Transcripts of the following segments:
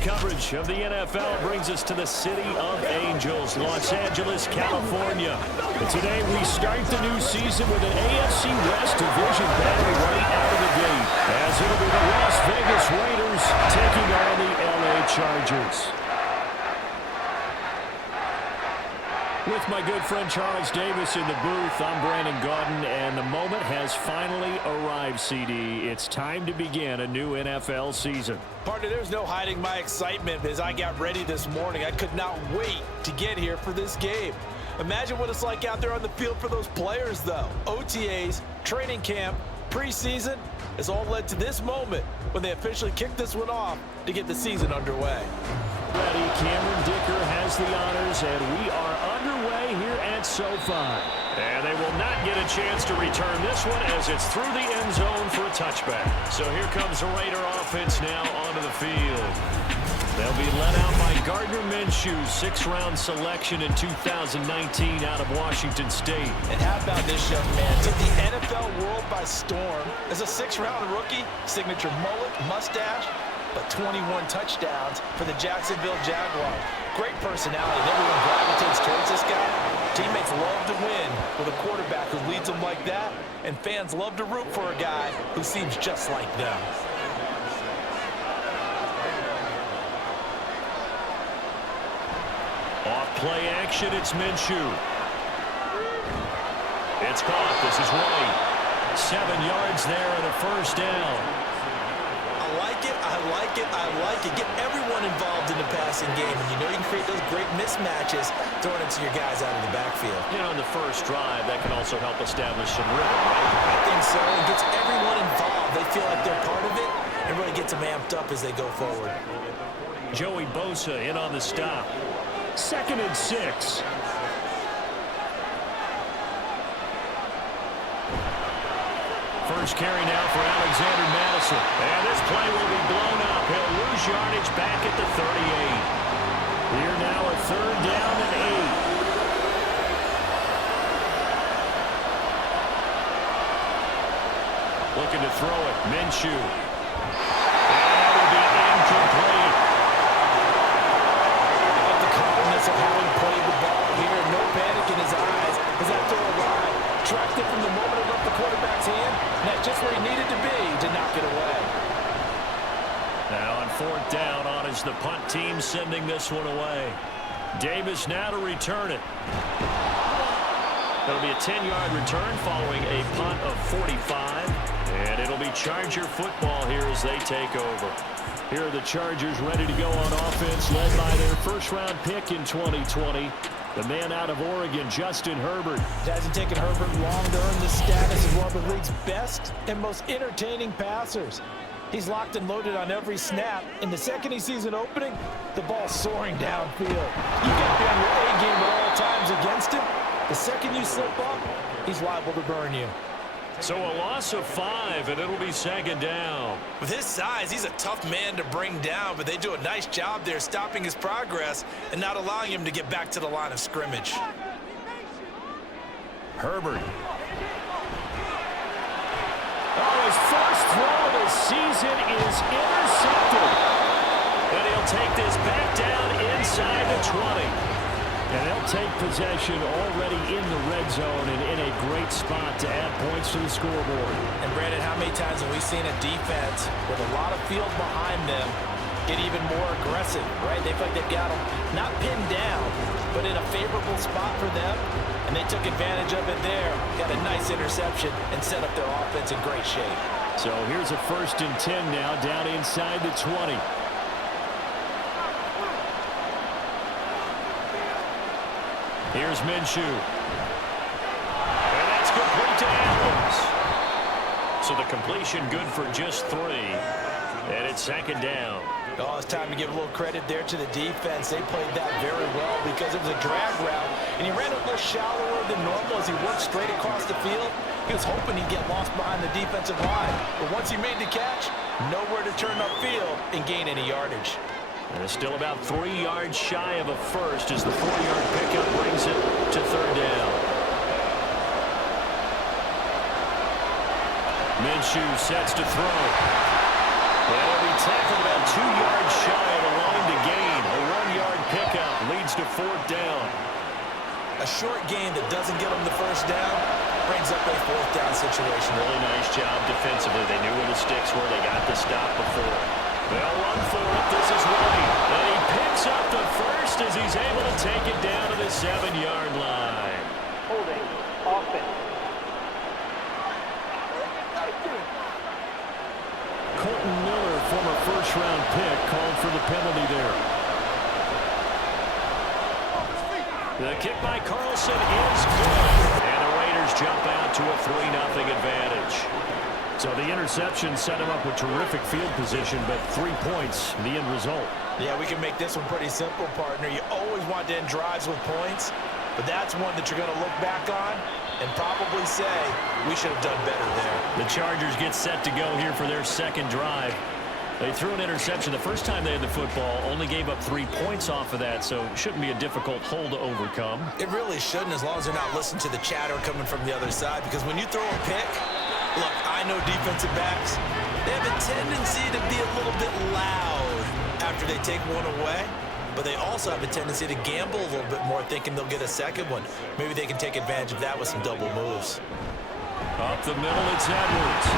coverage of the NFL brings us to the City of Angels, Los Angeles, California. And today we start the new season with an AFC West division battle right out of the gate, as it'll be the Las Vegas Raiders taking on the LA Chargers. With my good friend Charles Davis in the booth, I'm Brandon Gaudin, and the moment has finally arrived, CD. It's time to begin a new NFL season. Partner, there's no hiding my excitement as I got ready this morning. I could not wait to get here for this game. Imagine what it's like out there on the field for those players, though. OTAs, training camp, preseason has all led to this moment when they officially kick this one off to get the season underway. Ready, Cameron Dicker has the honors, and we are underway here at SoFi. And they will not get a chance to return this one as it's through the end zone for a touchback. So here comes the Raider offense now onto the field. They'll be led out by Gardner Minshew, sixth-round selection in 2019 out of Washington State. And how about this young man? Took the NFL world by storm as a sixth-round rookie, signature mullet, mustache, but 21 touchdowns for the Jacksonville Jaguars. Great personality. Everyone gravitates towards this guy. Teammates love to win with a quarterback who leads them like that, and fans love to root for a guy who seems just like them. Off play action, it's Minshew. It's caught. This is White. 7 yards there and a first down. I like it, I like it, I like it. Get everyone involved in the passing game. And you know you can create those great mismatches throwing it to your guys out of the backfield. You know, in the first drive, that can also help establish some rhythm, right? I think so. It gets everyone involved. They feel like they're part of it and really gets them amped up as they go forward. Joey Bosa in on the stop. 2nd and 6. First carry now for Alexander Madison. And this play will be blown up. He'll lose yardage back at the 38. Here now a 3rd down and 8. Looking to throw it. Minshew. And that will be incomplete. I like the calmness of how he played the ball here. No panic in his eyes as that throw arrived. Tracked it from the moment it left the quarterback's hand. And that's just where he needed to be to knock it away. Now on 4th down, on is the punt team sending this one away. Davis now to return it. It'll be a 10-yard return following a punt of 45. And it'll be Charger football here as they take over. Here are the Chargers ready to go on offense, led by their first-round pick in 2020. The man out of Oregon, Justin Herbert. It hasn't taken Herbert long to earn the status as one of the league's best and most entertaining passers. He's locked and loaded on every snap. In the second he sees an opening, the ball's soaring downfield. You got to be on your A game at all times against him. The second you slip up, he's liable to burn you. So a loss of 5, and it'll be 2nd down. With his size, he's a tough man to bring down, but they do a nice job there stopping his progress and not allowing him to get back to the line of scrimmage. Herbert. Oh, his first throw of the season is intercepted. And he'll take this back down inside the 20. And they'll take possession already in the red zone and in a great spot to add points to the scoreboard. And Brandon, how many times have we seen a defense with a lot of field behind them get even more aggressive, right? They feel like they've got them not pinned down, but in a favorable spot for them. And they took advantage of it there. Got a nice interception and set up their offense in great shape. So here's a 1st and 10 now down inside the 20. Here's Minshew. And that's complete to Adams. So the completion good for just 3. And it's 2nd down. Oh, it's time to give a little credit there to the defense. They played that very well because it was a drag route. And he ran a little shallower than normal as he worked straight across the field. He was hoping he'd get lost behind the defensive line. But once he made the catch, nowhere to turn upfield and gain any yardage. And it's still about 3 yards shy of a first as the 4-yard pickup brings it to 3rd down. Minshew sets to throw. Well, he'll be tackled about 2 yards shy of the line A short gain that doesn't get them the first down brings up a fourth down situation. Really nice job defensively. They knew where the sticks were. They got the stop before. They'll run for it. This is White. And he picks up the first as he's able to take it down to the 7-yard line. Holding. Offense. Colton Miller, former first-round pick, called for the penalty there. The kick by Carlson is good. And the Raiders jump out to a 3-0 advantage. So the interception set him up with terrific field position, but 3 points, the end result. Yeah, we can make this one pretty simple, partner. You always want to end drives with points, but that's one that you're going to look back on and probably say, we should have done better there. The Chargers get set to go here for their second drive. They threw an interception the first time they had the football, only gave up 3 points off of that, so it shouldn't be a difficult hole to overcome. It really shouldn't, as long as they're not listening to the chatter coming from the other side, because when you throw a pick, look, I know defensive backs, they have a tendency to be a little bit loud after they take one away, but they also have a tendency to gamble a little bit more, thinking they'll get a second one. Maybe they can take advantage of that with some double moves. Up the middle, it's Edwards.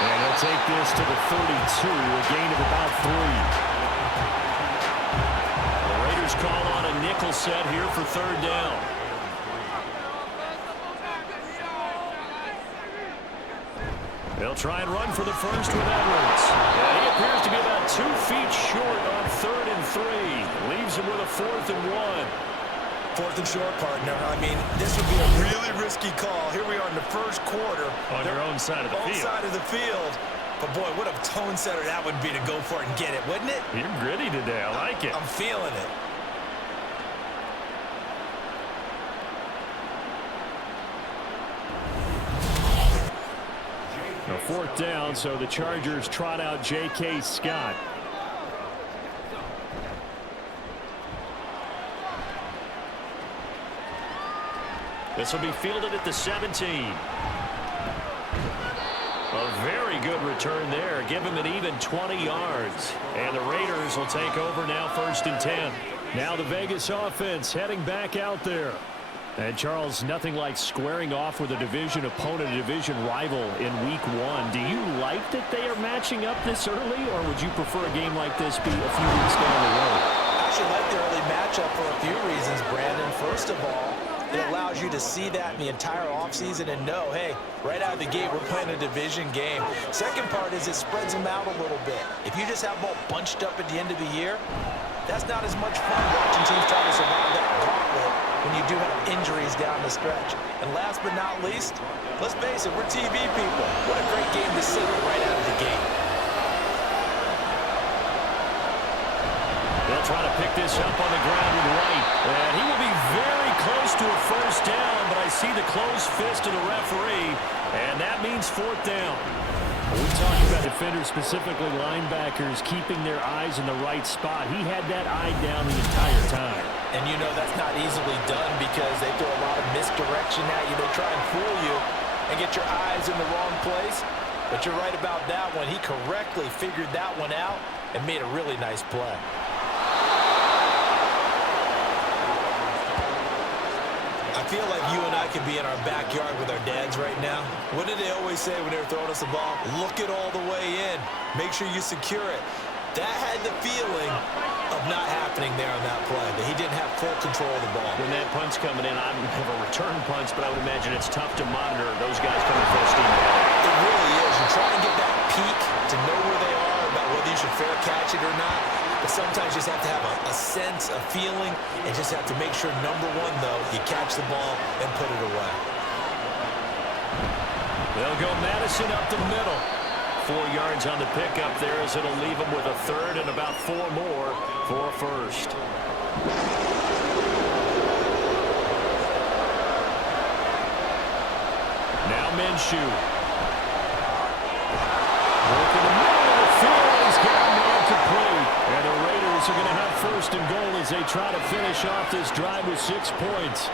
And he'll take this to the 32, a gain of about 3. The Raiders call on a nickel set here for third down. They'll try and run for the first with Edwards. And he appears to be about 2 feet short on 3rd and 3. Leaves him with a 4th and 1. 4th and short, partner. I mean, this would be a really risky call. Here we are in the first quarter. On your own side of the field. Side of the field. But, boy, what a tone setter that would be to go for it and get it, wouldn't it? You're gritty today. I like it. I'm feeling it. A 4th down, so the Chargers trot out J.K. Scott. This will be fielded at the 17. A very good return there. Give him an even 20 yards. And the Raiders will take over now, 1st and 10. Now the Vegas offense heading back out there. And, Charles, nothing like squaring off with a division opponent, a division rival in Week 1. Do you like that they are matching up this early, or would you prefer a game like this be a few weeks down the road? I actually like the early matchup for a few reasons, Brandon. First of all, it allows you to see that in the entire offseason and know, hey, right out of the gate, we're playing a division game. Second part is it spreads them out a little bit. If you just have them all bunched up at the end of the year, that's not as much fun watching teams try to survive that gauntlet when you do have injuries down the stretch. And last but not least, let's face it, we're TV people. What a great game to see right out of the gate. They'll try to pick this up on the ground with White. And he will be very close to a first down, but I see the closed fist of the referee, and that means 4th down. We talked about defenders, specifically linebackers, keeping their eyes in the right spot. He had that eye down the entire time. And you know that's not easily done because they throw a lot of misdirection at you. They try and fool you and get your eyes in the wrong place. But you're right about that one. He correctly figured that one out and made a really nice play. I feel like you and I could be in our backyard with our dads right now. What did they always say when they were throwing us the ball? Look it all the way in. Make sure you secure it. That had the feeling of not happening there on that play, that he didn't have full control of the ball. When that punt's coming in, I have a return punch, but I would imagine it's tough to monitor those guys coming full steam. It really is. You try and get that peek to know where they are, about whether you should fair catch it or not. But sometimes you just have to have a sense, a feeling, and just have to make sure, number one, though, you catch the ball and put it away. They'll go Madison up the middle. 4 yards on the pickup there as it'll leave him with a 3rd and about 4 more for a first. Now Minshew. Working the middle of the field. He's got him incomplete. And the Raiders are going to have 1st and goal as they try to finish off this drive with 6 points.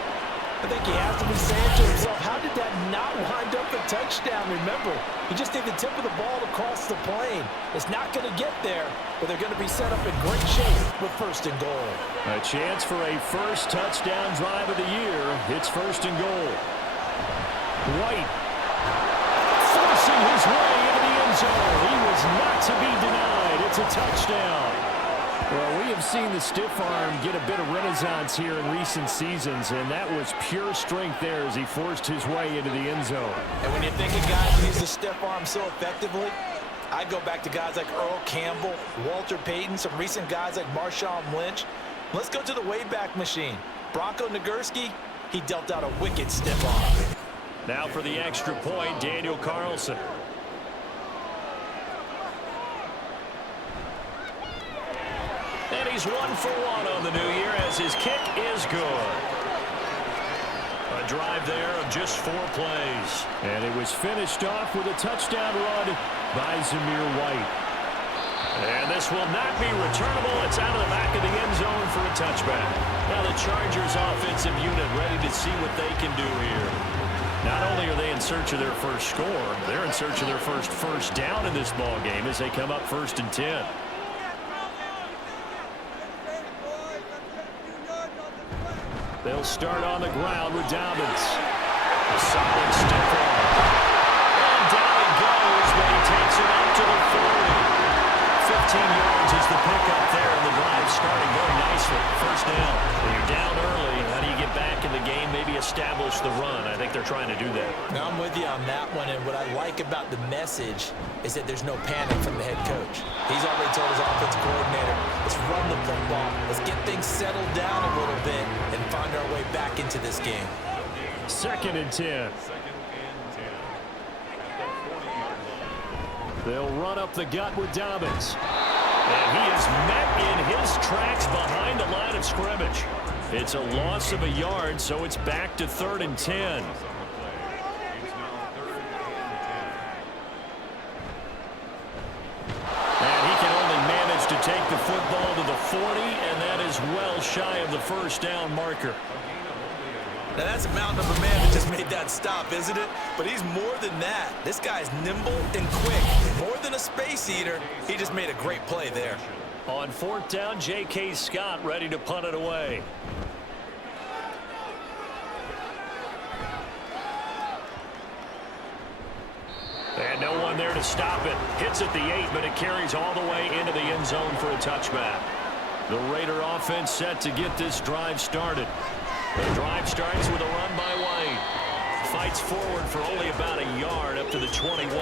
I think he has to be saying to himself, how did that not wind up a touchdown? Remember, you just need the tip of the ball to cross the plane. It's not going to get there, but they're going to be set up in great shape with first and goal. A chance for a first touchdown drive of the year. It's first and goal. White forcing his way into the end zone. He was not to be denied. It's a touchdown. Well, we have seen the stiff arm get a bit of renaissance here in recent seasons, and that was pure strength there as he forced his way into the end zone. And when you think of guys who use the stiff arm so effectively, I go back to guys like Earl Campbell, Walter Payton, some recent guys like Marshawn Lynch. Let's go to the Wayback Machine. Bronco Nagurski, he dealt out a wicked stiff arm. Now for the extra point, Daniel Carlson. And he's 1 for 1 on the new year as his kick is good. A drive there of just 4 plays. And it was finished off with a touchdown run by Zamir White. And this will not be returnable. It's out of the back of the end zone for a touchback. Now the Chargers offensive unit ready to see what they can do here. Not only are they in search of their first score, they're in search of their first down in this ball game as they come up 1st and 10. They'll start on the ground with Dobbins. A solid stiff arm. And down it goes, but he takes it up to the 40. 15 yards is the pickup there, and the drive starting very nicely. First down. When you're down early, how do you get back in the game, maybe establish the run? I think they're trying to do that. Now I'm with you on that one, and what I like about the message is that there's no panic from the head coach. He's already told his offensive coordinator, let's run the football, let's get things settled down a little bit and find our way back into this game. 2nd and 10. They'll run up the gut with Dobbins. And he is met in his tracks behind the line of scrimmage. It's a loss of a yard, so it's back to 3rd and 10. To take the football to the 40, and that is well shy of the first down marker. Now that's a mountain of a man that just made that stop, isn't it? But he's more than that. This guy's nimble and quick. More than a space eater, he just made a great play there. On 4th down, J.K. Scott ready to punt it away. And no one there to stop it. Hits at the 8, but it carries all the way into the end zone for a touchback. The Raider offense set to get this drive started. The drive starts with a run by White. Fights forward for only about a yard up to the 21.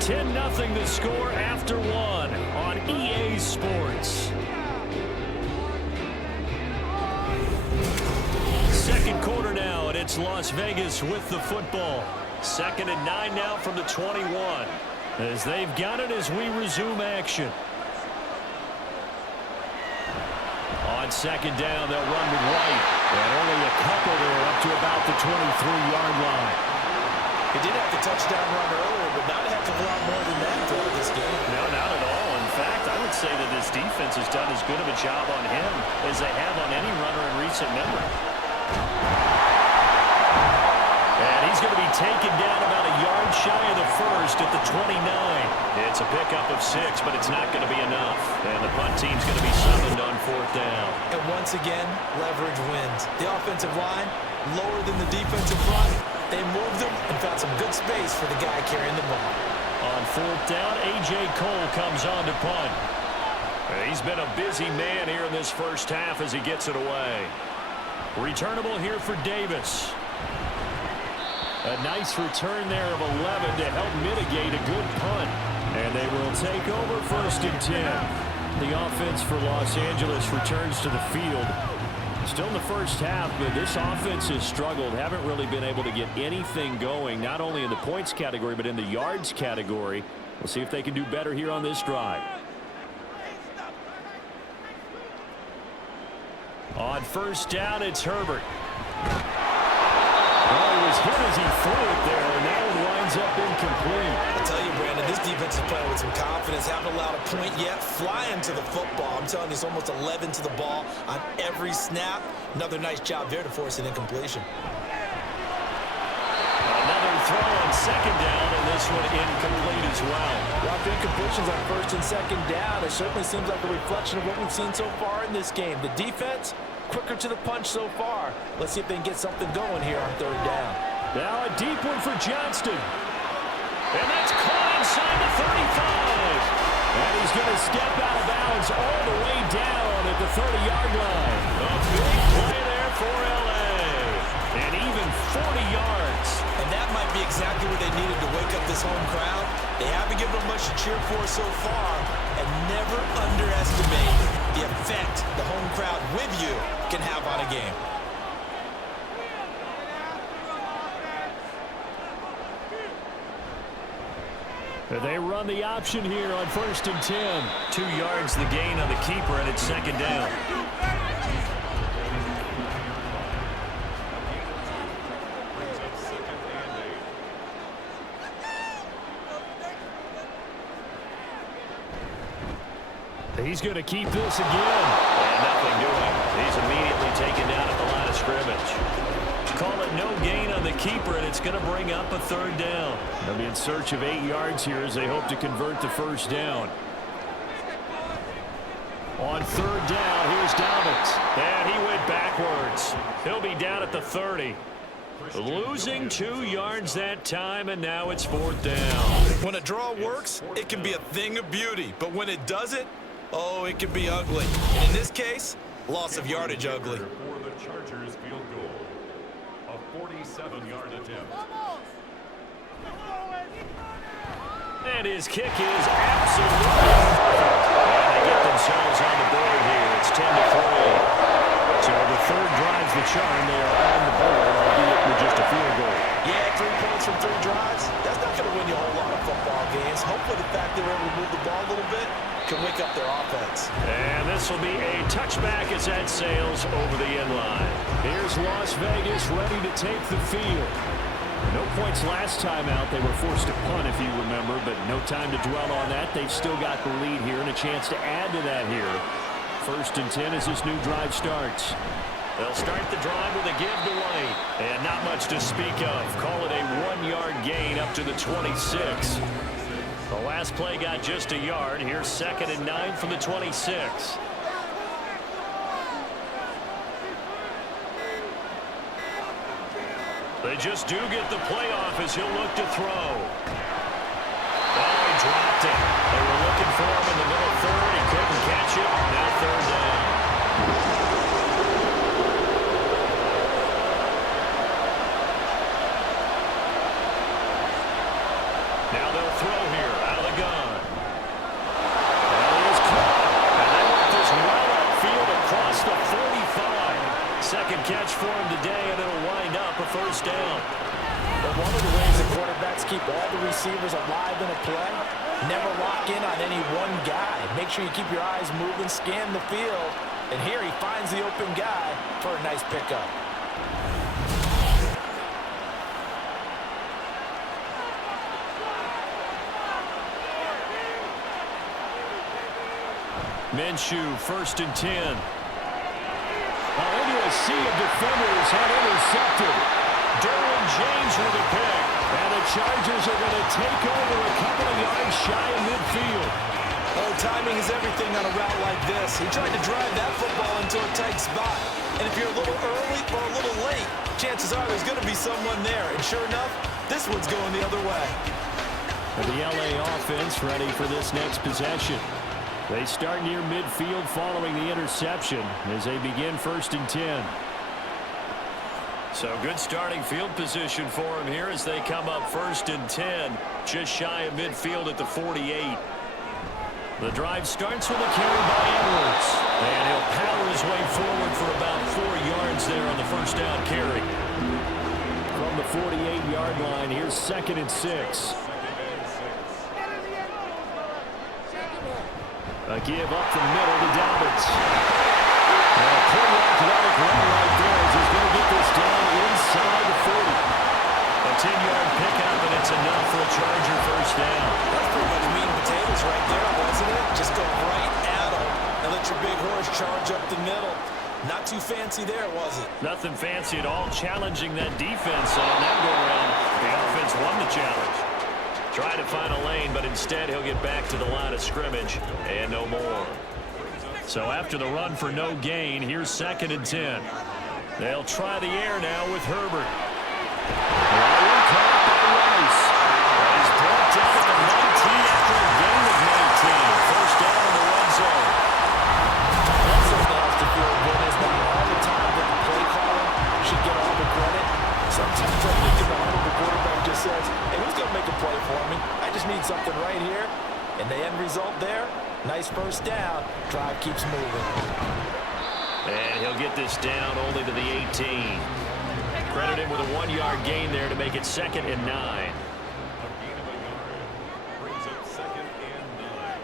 $10-0 the score after 1 on EA Sports. Second quarter now, and it's Las Vegas with the football. 2nd and 9 now from the 21. As they've got it as we resume action. On 2nd down, they'll run with White. And only a couple there up to about the 23-yard line. He did have the touchdown run earlier, but not a heck of a lot more than that throughout this game. No, not at all. In fact, I would say that this defense has done as good of a job on him as they have on any runner in recent memory. And he's going to be taken down about a yard shy of the first at the 29. It's a pickup of 6, but it's not going to be enough. And the punt team's going to be summoned on 4th down. And once again, leverage wins. The offensive line, lower than the defensive front. They moved him and found some good space for the guy carrying the ball. On 4th down, A.J. Cole comes on to punt. He's been a busy man here in this first half as he gets it away. Returnable here for Davis. A nice return there of 11 to help mitigate a good punt. And they will take over 1st and 10. The offense for Los Angeles returns to the field. Still in the first half, but this offense has struggled. Haven't really been able to get anything going, not only in the points category, but in the yards category. We'll see if they can do better here on this drive. On 1st down, it's Herbert. Well, he was hit as he threw it there, and that one winds up incomplete. I'll tell you, Brandon, this defense is playing with some confidence. Haven't allowed a point yet. Flying to the football. I'm telling you, it's almost 11 to the ball on every snap. Another nice job there to force an incompletion. Another throw on second down, and this one incomplete as well. Rough incompletions on first and second down. It certainly seems like a reflection of what we've seen so far in this game. The defense, quicker to the punch so far. Let's see if they can get something going here on third down. Now a deep one for Johnston. And that's caught inside the 35. And he's going to step out of bounds all the way down at the 30-yard line. A big play there for L.A. And even 40 yards. And that might be exactly what they needed to wake up this home crowd. They haven't given them much to cheer for so far. And never underestimate the effect the home crowd with you can have on a game. They run the option here on 1st and 10. 2 yards the gain on the keeper, and it's second down. He's going to keep this again. And nothing doing. He's immediately taken down at the line of scrimmage. Call it no gain on the keeper, and it's going to bring up a third down. They'll be in search of 8 yards here as they hope to convert the first down. On third down, here's Dobbins. And he went backwards. He'll be down at the 30. Losing 2 yards that time, and now it's fourth down. When a draw works, it can be a thing of beauty. But when it doesn't, oh, it can be ugly. And in this case, loss of yardage ugly. For the Chargers field goal. A 47-yard attempt. And his kick is absolutely perfect. And they get themselves on the board here. It's 10-3. So the third drives the charm. They are on the board, albeit with just a field goal. Yeah, 3 points from 3 drives. That's not going to win you a whole lot of football games. Hopefully the fact they were able to move the ball a little bit can wake up their offense. And this will be a touchback as that sails over the end line. Here's Las Vegas ready to take the field. No points last time out. They were forced to punt, if you remember, but no time to dwell on that. They've still got the lead here and a chance to add to that here. 1st and 10 as this new drive starts. They'll start the drive with a give to White. And not much to speak of. Call it a 1-yard gain up to the 26. The last play got just a yard. Here's 2nd and 9 from the 26. They just do get the playoff as he'll look to throw. Oh, he dropped it. They were looking for him in the middle third. He couldn't catch it. Now third down. Now they'll throw here out of the gun. And he is caught. And they want this well upfield across the 45. Second catch for him today, and it'll wind up a first down. But one of the ways that quarterbacks keep all the receivers alive in a play, never lock in on any one guy. Make sure you keep your eyes moving, scan the field. And here he finds the open guy for a nice pickup. Minshew, 1st and 10. Into a sea of defenders had intercepted. Derwin James with a pick. And the Chargers are going to take over a couple of yards shy of midfield. Oh, timing is everything on a route like this. He tried to drive that football into a tight spot. And if you're a little early or a little late, chances are there's going to be someone there. And sure enough, this one's going the other way. And the LA offense ready for this next possession. They start near midfield following the interception as they begin 1st and 10. So good starting field position for him here as they come up 1st and 10, just shy of midfield at the 48. The drive starts with a carry by Edwards, and he'll power his way forward for about 4 yards there on the first down carry. From the 48-yard line, here's 2nd and 6. A give up the middle to Dobbins. And a pretty athletic run right there as he's going to get this down inside the 40. A 10-yard pickup, and it's enough for a Charger first down. That's pretty much Not too fancy there, was it? Nothing fancy at all, challenging that defense. And on that go-around, the offense won the challenge. Tried to find a lane, but instead he'll get back to the line of scrimmage and no more. So after the run for no gain, here's 2nd and 10. They'll try the air now with Herbert. Caught by Rice. He's brought down at the 19 after a gain of 19. First down in the red zone. That's something else to feel good is not all the time that the play caller should get all the credit. Sometimes I think in the huddle, the quarterback just says, hey, who's going to make a play for me? I just need something right here. And the end result there, nice first down. Drive keeps moving. And he'll get this down only to the 18. Credit him with a 1-yard gain there to make it 2nd and 9. A gain of a yard brings up 2nd and 9.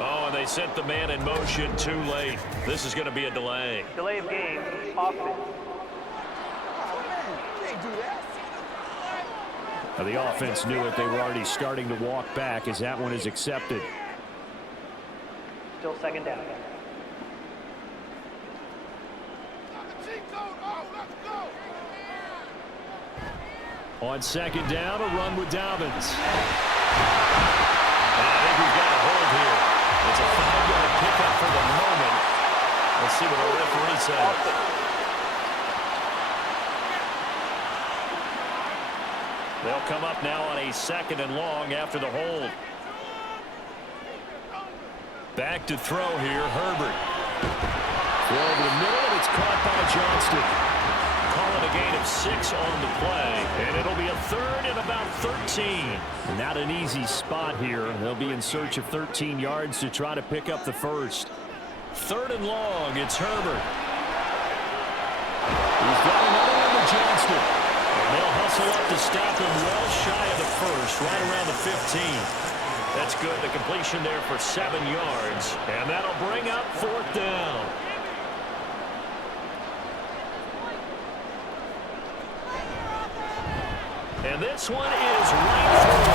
Oh, and they sent the man in motion too late. This is going to be a delay. Delay of game, offense. Now, the offense knew it. They were already starting to walk back as that one is accepted. Still 2nd down. On 2nd down, a run with Dobbins. And I think we've got a hold here. It's a 5-yard pickup for the moment. Let's see what the referee says. They'll come up now on a 2nd and long after the hold. Back to throw here, Herbert. Throw over the middle, and it's caught by Johnston. Calling a gain of 6 on the play, and it'll be a 3rd and about 13. Not an easy spot here. They'll be in search of 13 yards to try to pick up the first. 3rd and long, it's Herbert. He's got another one to Johnston. And they'll hustle up to stop him well shy of the first, right around the 15. That's good. The completion there for 7 yards. And that'll bring up 4th down. And this one is right through.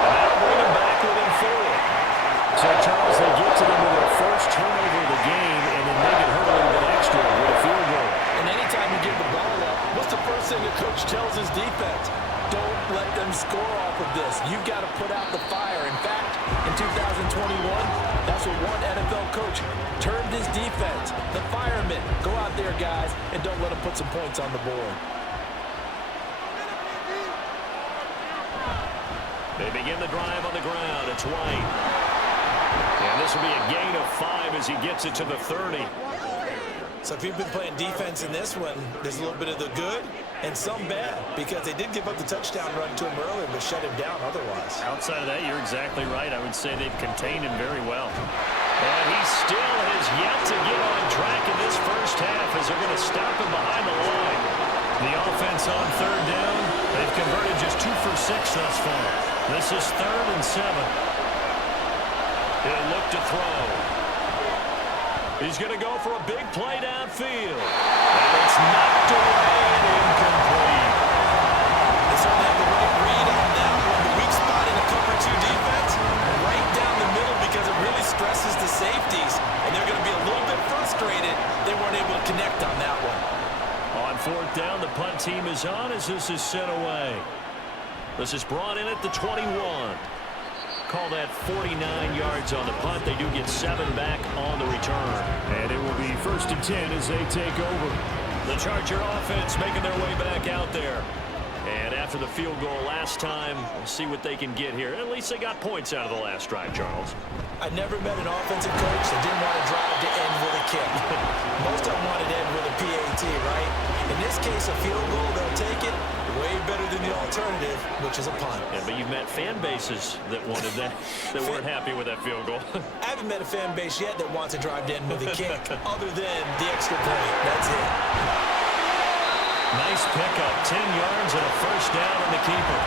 And that'll bring them back within 4. So, Charles, they get to them with their first turnover of the game and then make it hurt a little bit extra with a field goal. And anytime you give the ball up, what's the first thing the coach tells his defense? Don't let them score off of this. You've got to put out the fire. In fact, in 2021, that's what one NFL coach termed his defense. The firemen. Go out there, guys, and don't let them put some points on the board. They begin the drive on the ground. It's White. And this will be a gain of 5 as he gets it to the 30. So if you've been playing defense in this one, there's a little bit of the good and some bad, because they did give up the touchdown run to him earlier but shut him down otherwise. Outside of that, you're exactly right. I would say they've contained him very well. And he still has yet to get on track in this first half as they're going to stop him behind the line. The offense on 3rd down, they've converted just 2 for 6 thus far. This is 3rd and 7. He'll look to throw. He's going to go for a big play downfield. And it's knocked away and incomplete. They certainly have the right read on that one. The weak spot in a cover 2 defense, right down the middle, because it really stresses the safeties. And they're going to be a little bit frustrated they weren't able to connect on that one. On 4th down, the punt team is on as this is sent away. This is brought in at the 21. Call that 49 yards on the punt. They do get 7 back on the return. And it will be 1st and 10 as they take over. The Charger offense making their way back out there. And after the field goal last time, we'll see what they can get here. At least they got points out of the last drive, Charles. I never met an offensive coach that didn't want to drive to end with a kick. Most of them wanted to end with a PAT, right? In this case, a field goal, they'll take it. Way better than the alternative, which is a punt. Yeah, but you've met fan bases that wanted that, that weren't happy with that field goal. I haven't met a fan base yet that wants to drive to end with a kick, other than the extra point. That's it. Nice pickup, 10 yards and a first down on the keeper.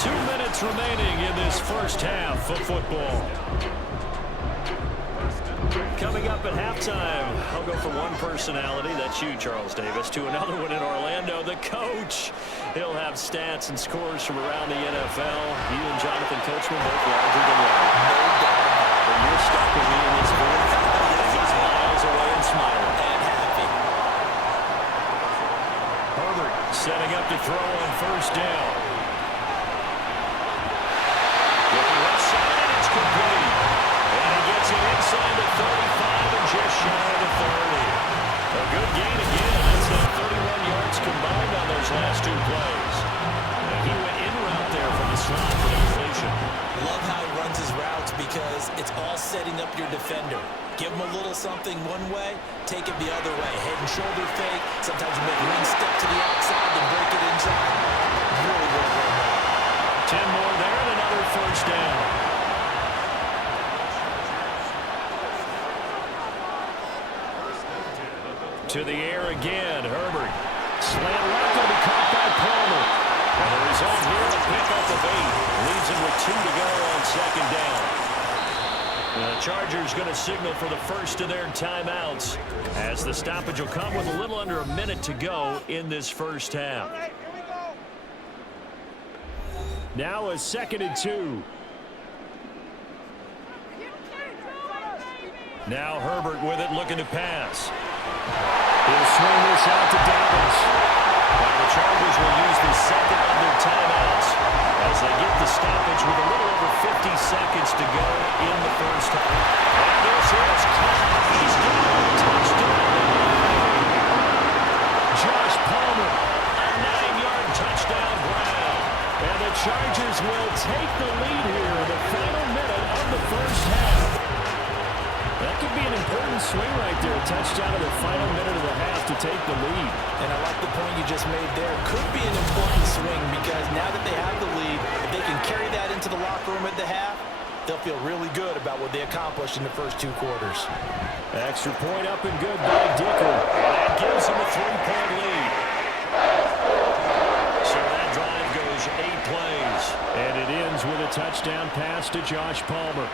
2 minutes remaining in this first half of football. Coming up at halftime, I'll go from one personality, that's you, Charles Davis, to another one in Orlando, the coach. He'll have stats and scores from around the NFL. You and Jonathan Coachman both larger than life. No doubt. But you're stuck with me in this booth. He's miles away and smiling. And happy. Herbert setting up to throw on first down. Looking left side, and it's complete. And he gets it inside the 35 and just shy of the 30. A good gain again. That's now 31 yards combined on those last two plays. And he went in route there from the slot for the completion. Love how he runs his routes because it's all setting up your defender. Give him a little something one way, take it the other way. Head and shoulder fake. Sometimes you make one step to the outside, then break it inside. Really well run. 10 more there and another first down. To the air again, Herbert. Slant left to be caught by Palmer. And the result here, a pickup of 8. Leaves him with 2 to go on second down. The Chargers going to signal for the first of their timeouts as the stoppage will come with a little under a minute to go in this first half. Now a 2nd and 2. Now Herbert with it, looking to pass. He'll swing this out to Davis. And the Chargers will use the second of their timeouts as they get the stoppage with a little over 50 seconds to go in the first half. And this is caught. He's gone. Touchdown. Josh Palmer, a 9-yard touchdown grab. And the Chargers will take the lead here in the final minute of the first half. That could be an important swing right there. A touchdown in the final minute of the half to take the lead. And I like the point you just made there. Could be an important swing because now that they have the lead, if they can carry that into the locker room at the half, they'll feel really good about what they accomplished in the first 2 quarters. Extra point up and good by Dicker. And that gives them a 3-point lead. So that drive goes 8 plays. And it ends with a touchdown pass to Josh Palmer.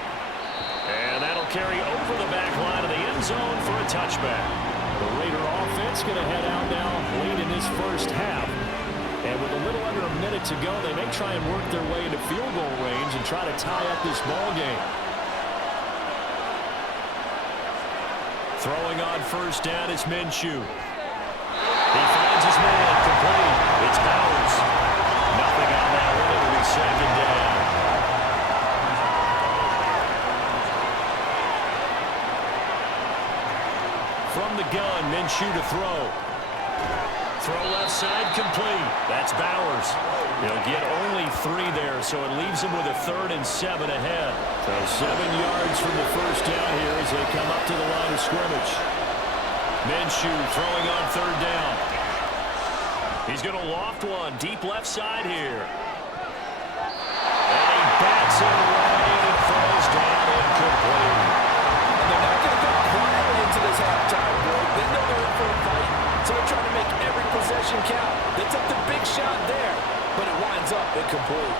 And that'll carry over the back line of the end zone for a touchback. The Raider offense going to head out now late in this first half. And with a little under a minute to go, they may try and work their way into field goal range and try to tie up this ball game. Throwing on first down is Minshew. He finds his man, complete. It's Bowers. Nothing on that one. It'll be second down. From the gun, Minshew to throw. Throw left side, complete. That's Bowers. He'll get only 3 there, so it leaves him with a 3rd and 7 ahead. So 7 yards from the first down here as they come up to the line of scrimmage. Minshew throwing on 3rd down. He's going to loft one deep left side here. And he bats it away and throws down incomplete. And they're not going to go quietly into this halftime break. They know they're in for a fight, so they're trying to make every possession count. They took the big shot there, but it winds up incomplete.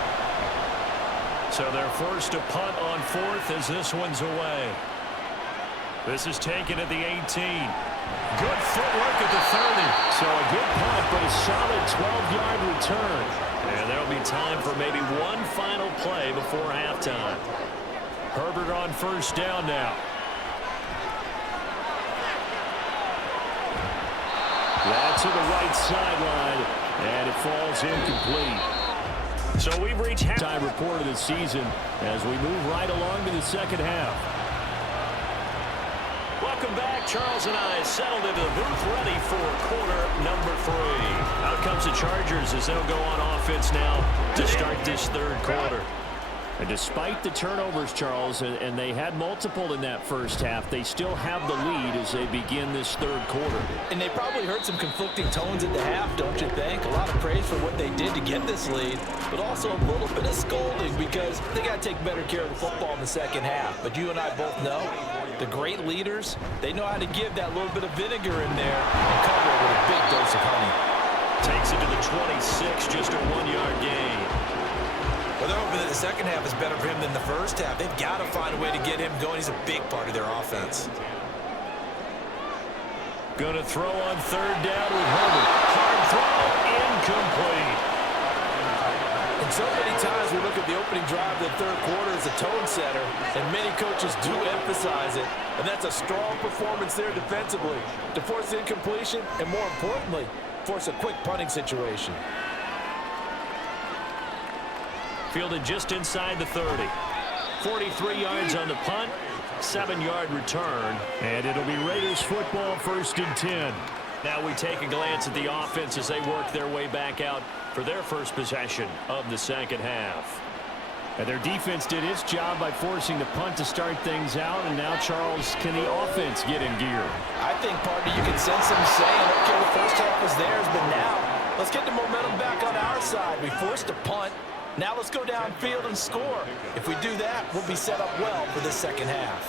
So they're forced to punt on 4th as this one's away. This is taken at the 18. Good footwork at the 30. So a good punt, but a solid 12-yard return. And there'll be time for maybe one final play before halftime. Herbert on first down now. That's to the right sideline, and it falls incomplete. So we've reached halftime report of the season as we move right along to the second half. Welcome back. Charles and I settled into the booth ready for quarter number 3. Out comes the Chargers as they'll go on offense now to start this 3rd quarter. And despite the turnovers, Charles, and they had multiple in that first half, they still have the lead as they begin this 3rd quarter. And they probably heard some conflicting tones at the half, don't you think? A lot of praise for what they did to get this lead, but also a little bit of scolding because they got to take better care of the football in the second half. But you and I both know the great leaders, they know how to give that little bit of vinegar in there and cover it with a big dose of honey. Takes it to the 26, just a 1-yard gain. Well, they're hoping that the second half is better for him than the first half. They've got to find a way to get him going. He's a big part of their offense. Going to throw on third down with Herbert. Hard throw, incomplete. And so many times we look at the opening drive of the third quarter as a tone setter, and many coaches do emphasize it. And that's a strong performance there defensively to force incompletion and, more importantly, force a quick punting situation. Fielded just inside the 30. 43 yards on the punt, 7-yard return, and it'll be Raiders football, 1st and 10. Now we take a glance at the offense as they work their way back out for their first possession of the second half. And their defense did its job by forcing the punt to start things out, and now, Charles, can the offense get in gear? I think, partner, you can sense them saying, okay, the first half was theirs, but now let's get the momentum back on our side. We forced a punt. Now let's go downfield and score. If we do that, we'll be set up well for this second half.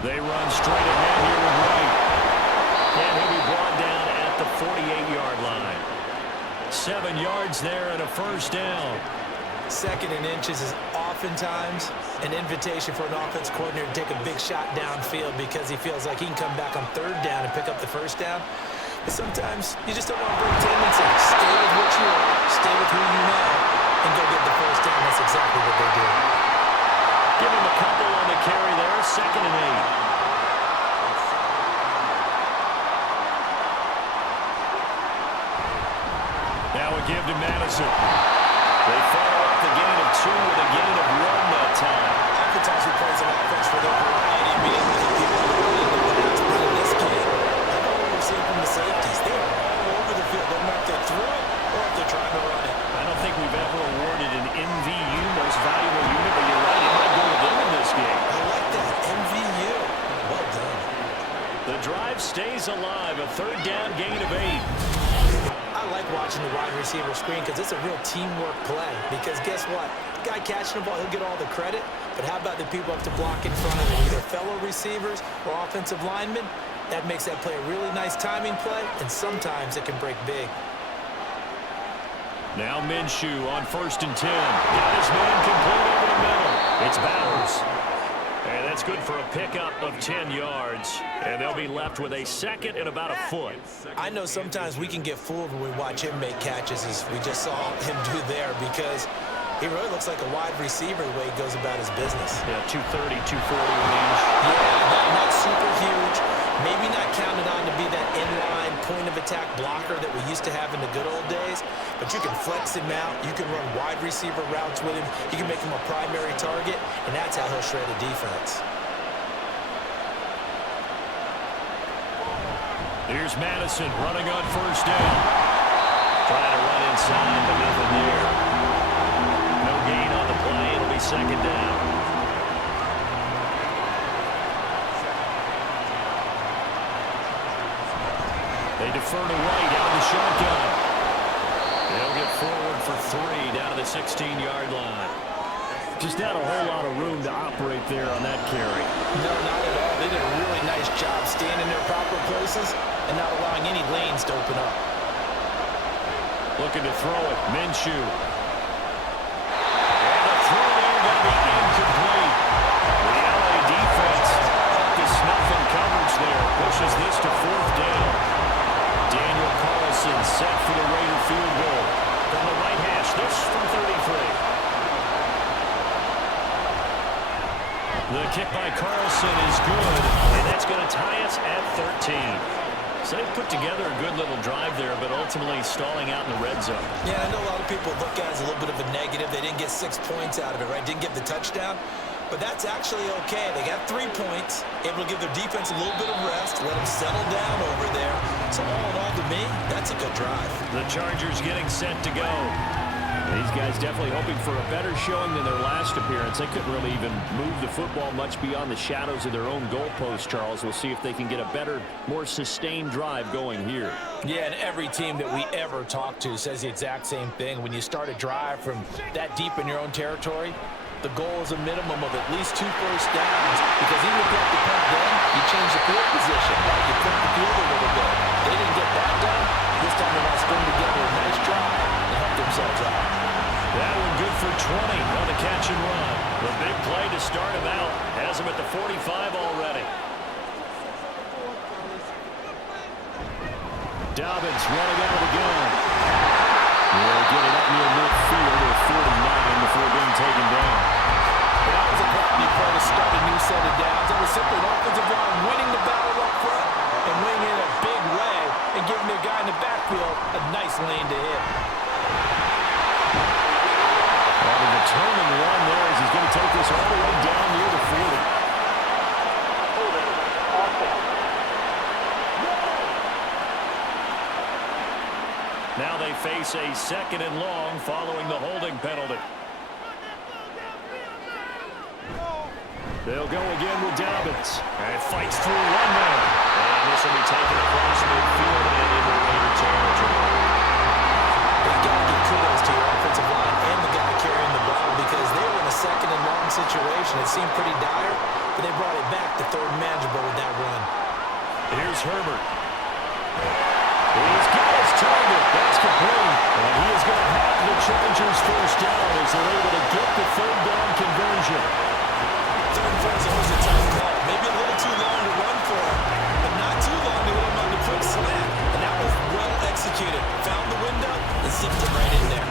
They run straight ahead here with Wright. And he'll be brought down at the 48-yard line. 7 yards there and a first down. 2nd and inches is oftentimes an invitation for an offense coordinator to take a big shot downfield because he feels like he can come back on 3rd down and pick up the first down. But sometimes you just don't want to break tendencies. Stay with what you are, stay with who you know, and go get the first down. That's exactly what they did. Give him a couple on the carry there, 2nd and 8. Now a give to Madison. They follow up the gain of 2 with a gain of 1 that time. Oftentimes we praise an offense for their variety, being able to hit people in the past, but in this game, I don't know what we're seeing from the safeties. They are all over the field, no matter if they're through it or if they're trying to run it. I don't think we've ever awarded an MVU, most valuable unit, but you're right, it might go with them in this game. I like that, MVU. Well done. The drive stays alive, a 3rd down gain of 8. I like watching the wide receiver screen because it's a real teamwork play. Because guess what? The guy catching the ball, he'll get all the credit. But how about the people up to block in front of him, either fellow receivers or offensive linemen? That makes that play a really nice timing play, and sometimes it can break big. Now Minshew on 1st and 10. Got his man complete over the middle. It's Bowers. And that's good for a pickup of 10 yards. And they'll be left with a 2nd and about a foot. I know sometimes we can get fooled when we watch him make catches, as we just saw him do there, because he really looks like a wide receiver the way he goes about his business. Yeah, 230, 240 range. Yeah, not super huge. Maybe not counted on to be that inline point-of-attack blocker that we used to have in the good old days, but you can flex him out. You can run wide receiver routes with him. You can make him a primary target, and that's how he'll shred a defense. Here's Madison running on 1st down. Trying to run inside, but nothing there. No gain on the play. It'll be 2nd down. They defer to White out of the shotgun. They'll get forward for 3 down to the 16-yard line. Just not a whole lot of room to operate there on that carry. No, not at all. They did a really nice job staying in their proper places and not allowing any lanes to open up. Looking to throw it. Minshew. And a throw there going to be incomplete. The LA defense up to snuff in coverage there. Pushes this to 4th down. Daniel Carlson set for the Raider field goal. From the right hash, this from 33. The kick by Carlson is good, and that's going to tie us at 13. So they put together a good little drive there, but ultimately stalling out in the red zone. Yeah, I know a lot of people look at it as a little bit of a negative. They didn't get 6 points out of it, right? Didn't get the touchdown. But that's actually okay. They got 3 points, able to give their defense a little bit of rest, let them settle down over there. So all in all, to me, that's a good drive. The Chargers getting set to go. These guys definitely hoping for a better showing than their last appearance. They couldn't really even move the football much beyond the shadows of their own goalpost, Charles. We'll see if they can get a better, more sustained drive going here. Yeah, and every team that we ever talk to says the exact same thing. When you start a drive from that deep in your own territory, the goal is a minimum of at least 2 first downs, because even if you have to punt then, you change the field position, right? You flip the field a little bit. They didn't get that done. This time they want to string together a play to start him out. Has him at the 45 already. Dobbins running out of the gun. Will get it up near midfield at 49 before being taken down. That was a quality play to start a new set of downs. It was simply an offensive line winning the battle up front and winning in a big way and giving the guy in the backfield a nice lane to hit. Well, the determined run there as he's going to take this all the way down near the 40. Holding offense. Now they face a 2nd and long following the holding penalty. They'll go again with Dobbins. And fights through one man. And this will be taken across midfield and into Raider territory. You've got to give kudos to your offensive line and the guy carrying the ball because they were in a 2nd and long situation. It seemed pretty dire, but they brought it back to 3rd and manageable with that run. Here's Herbert. He's got his target. That's complete. And he is going to have the Chargers first down as they're able to get the 3rd down conversion. 3rd and 4 is always a tough call. Maybe a little too long to run for him, but not too long to hit him on the quick slant. And that was well executed. Found the window and zipped it right in there.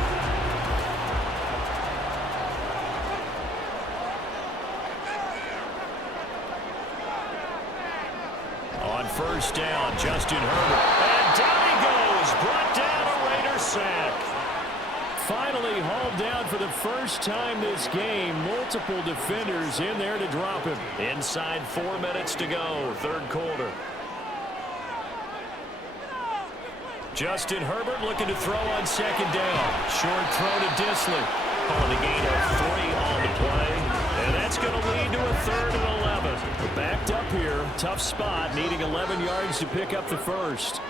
On first down, Justin Herbert. And down he goes. Brought down a Raider sack. Finally hauled down for the first time this game. Multiple defenders in there to drop him. Inside 4 minutes to go, 3rd quarter. Justin Herbert looking to throw on 2nd down. Short throw to Disley. Calling a gain of 3 on the play. And that's going to lead to a 3rd and 11. We're backed up here. Tough spot, needing 11 yards to pick up the first.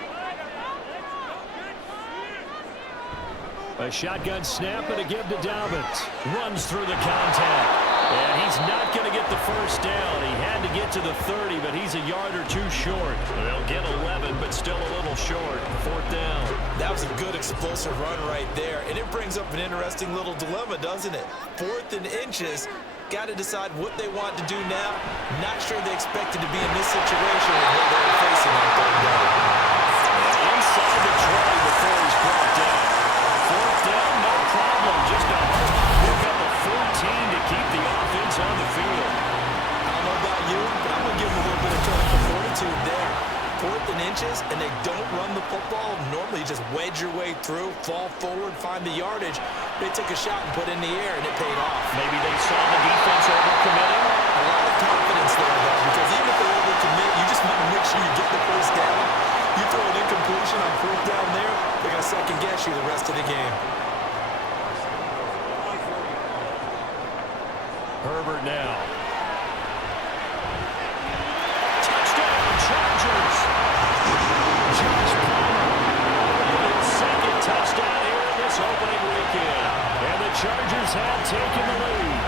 A shotgun snap and a give to Dobbins. Runs through the contact. And he's not going to get the first down. He had to get to the 30, but he's a yard or 2 short. They'll get 11, but still a little short. 4th down. That was a good explosive run right there. And it brings up an interesting little dilemma, doesn't it? 4th and inches. Got to decide what they want to do now. Not sure they expected to be in this situation with what they were facing on 3rd down. Inside the 20 before he's brought down. 4th down, no problem. Just a hard pick up a 14 to keep the offense on the field. I don't know about you, but I'm going to give them a little bit of credit for fortitude there. 4th and inches, and they don't run the football. Normally, you just wedge your way through, fall forward, find the yardage. They took a shot and put it in the air, and it paid off. Maybe they saw the defense overcommitting. A lot of confidence there, though, because even if they overcommit, you just want to make sure you get the first down. You throw an incompletion on 4th down there, they're going to second-guess you the rest of the game. Herbert now. Touchdown, Chargers. Josh Palmer. His 2nd touchdown here in this opening weekend. And the Chargers have taken the lead.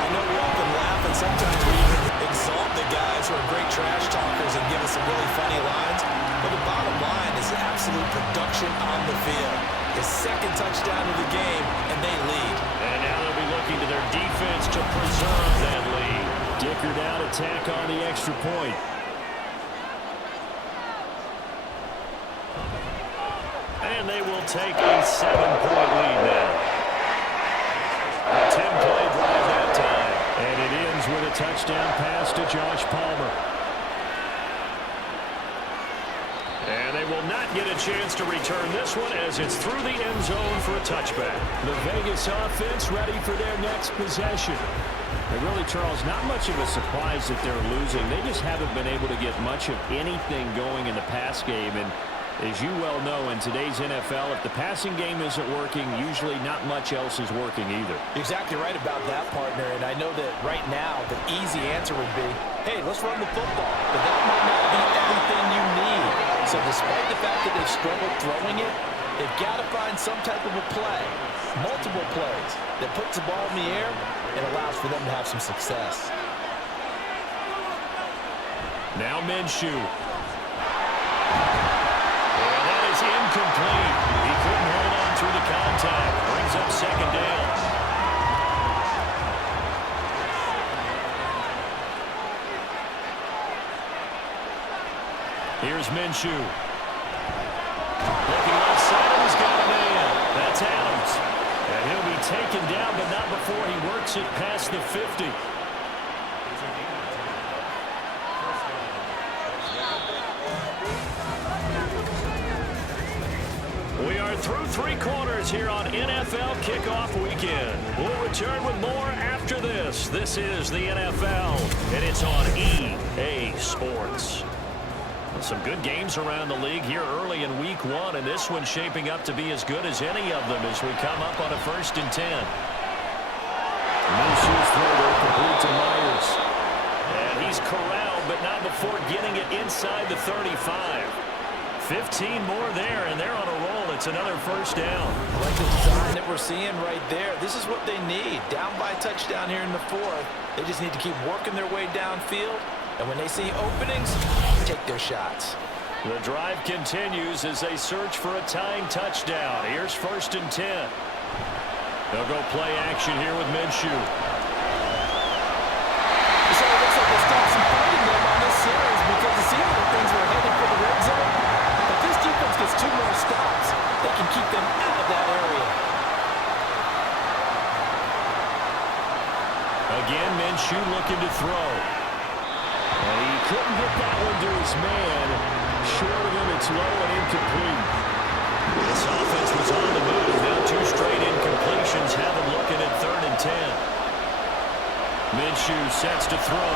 I know we often laugh, and sometimes we even exalt the guys who are great trash talkers and give us some really funny lines. But the bottom line is absolute production on the field. His 2nd touchdown of the game, and they lead. And now they'll be looking to their defense to preserve that lead. Dickered out, attack on the extra point. And they will take a 7-point lead now. A 10-play drive that time. And it ends with a touchdown pass to Josh Palmer. And they will not get a chance to return this one as it's through the end zone for a touchback. The Vegas offense ready for their next possession. And really, Charles, not much of a surprise that they're losing. They just haven't been able to get much of anything going in the pass game. And as you well know, in today's NFL, if the passing game isn't working, usually not much else is working either. You're exactly right about that, partner. And I know that right now the easy answer would be, hey, let's run the football. But that might not be everything you need. So despite the fact that they've struggled throwing it, they've got to find some type of a play, multiple plays, that puts the ball in the air and allows for them to have some success. Now Minshew. And that is incomplete. He couldn't hold on through the contact. Brings up 2nd down. Here's Minshew. Looking left side, and he's got a man. That's Adams. And he'll be taken down, but not before he works it past the 50. We are through 3 quarters here on NFL Kickoff Weekend. We'll return with more after this. This is the NFL, and it's on EA Sports. Some good games around the league here early in Week 1, and this one's shaping up to be as good as any of them as we come up on a 1st and 10. Minshew's throw there, complete to Myers. And he's corralled, but not before getting it inside the 35. 15 more there, and they're on a roll. It's another 1st down. I like the design that we're seeing right there. This is what they need. Down by a touchdown here in the 4th. They just need to keep working their way downfield. And when they see openings, take their shots. The drive continues as they search for a tying touchdown. Here's 1st and 10. They'll go play action here with Minshew. So it looks like they stopped some fighting them on this series because it seemed like things were headed for the red zone. But this defense gets 2 more stops. They can keep them out of that area. Again, Minshew looking to throw. And he couldn't get that one to his man. Short of him, it's low and incomplete. This offense was on the move. Now 2 straight incompletions have him looking at 3rd and 10. Minshew sets to throw.